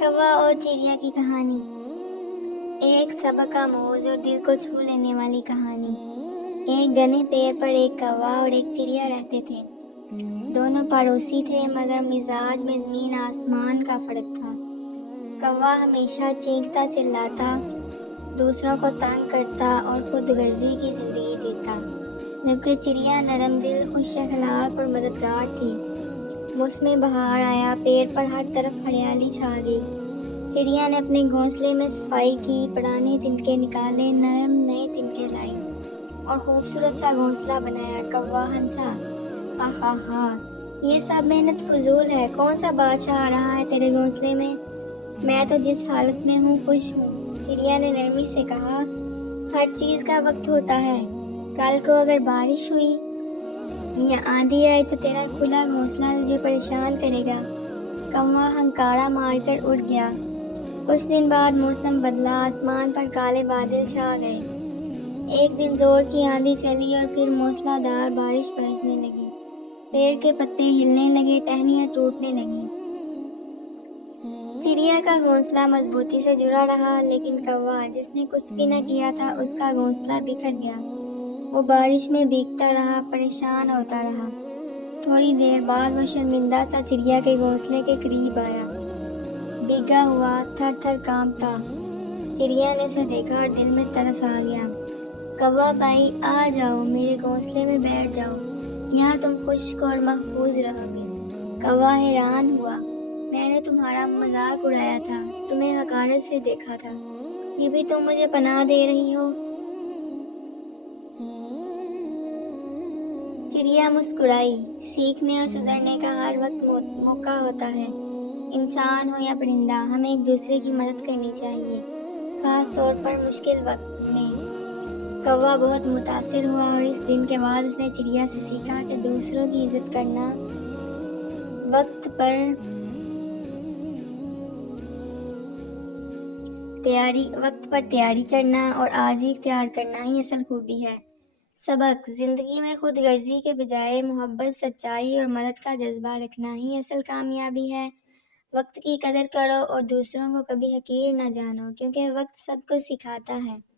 کوا اور چڑیا کی کہانی۔ ایک سبق آموز اور دل کو چھو لینے والی کہانی۔ ایک گھنے پیڑ پر ایک کوا اور ایک چڑیا رہتے تھے۔ دونوں پڑوسی تھے مگر مزاج میں زمین آسمان کا فرق تھا۔ کوا ہمیشہ چینکتا چلاتا، دوسروں کو تنگ کرتا اور خود غرضی کی زندگی جیتا، جبکہ چڑیا نرم دل، خوش اخلاق اور مددگار تھی۔ موسم بہار آیا، پیڑ پر ہر طرف ہریالی چھا گئی۔ چڑیا نے اپنے گھونسلے میں صفائی کی، پرانے تنکے نکالے، نرم نئے تنکے لائی اور خوبصورت سا گھونسلہ بنایا۔ کوا ہنسا، ہا ہا، یہ سب محنت فضول ہے، کون سا بادشاہ آ رہا ہے تیرے گھونسلے میں تو جس حالت میں ہوں خوش ہوں۔ چڑیا نے نرمی سے کہا، ہر چیز کا وقت ہوتا ہے، کل کو اگر بارش ہوئی یا آندھی آئی تو تیرا کھلا گھونسلہ تجھے پریشان کرے گا۔ کوا ہنکارا مار کر اڑ گیا۔ کچھ دن بعد موسم بدلا، آسمان پر کالے بادل چھا گئے۔ ایک دن زور کی آندھی چلی اور پھر موسلا دھار بارش برسنے لگی۔ پیڑ کے پتے ہلنے لگے، ٹہنیاں ٹوٹنے لگیں۔ چڑیا کا گھونسلہ مضبوطی سے جڑا رہا، لیکن کوا جس نے کچھ بھی نہ کیا تھا اس کا گھونسلہ بکھر گیا۔ وہ بارش میں بھیگتا رہا، پریشان ہوتا رہا۔ تھوڑی دیر بعد وہ شرمندہ سا چڑیا کے گھونسلے کے قریب آیا، بھیگا ہوا، تھر تھر کانپتا۔ چڑیا نے اسے دیکھا اور دل میں ترس آ گیا۔ کوا بھائی، آ جاؤ، میرے گھونسلے میں بیٹھ جاؤ، یہاں تم خشک اور محفوظ رہو گے۔ کوا حیران ہوا، میں نے تمہارا مذاق اڑایا تھا، تمہیں حقارت سے دیکھا تھا، یہ بھی تم مجھے پناہ دے رہی ہو؟ چڑیا مسکرائی، سیکھنے اور سدھرنے کا ہر وقت موقع ہوتا ہے۔ انسان ہو یا پرندہ، ہمیں ایک دوسرے کی مدد کرنی چاہیے، خاص طور پر مشکل وقت میں۔ کوا بہت متاثر ہوا اور اس دن کے بعد اس نے چڑیا سے سیکھا کہ دوسروں کی عزت کرنا، وقت پر تیاری کرنا اور عاجزی اختیار کرنا ہی اصل خوبی ہے۔ سبق: زندگی میں خود غرضی کے بجائے محبت، سچائی اور مدد کا جذبہ رکھنا ہی اصل کامیابی ہے۔ وقت کی قدر کرو اور دوسروں کو کبھی حقیر نہ جانو، کیونکہ وقت سب کو سکھاتا ہے۔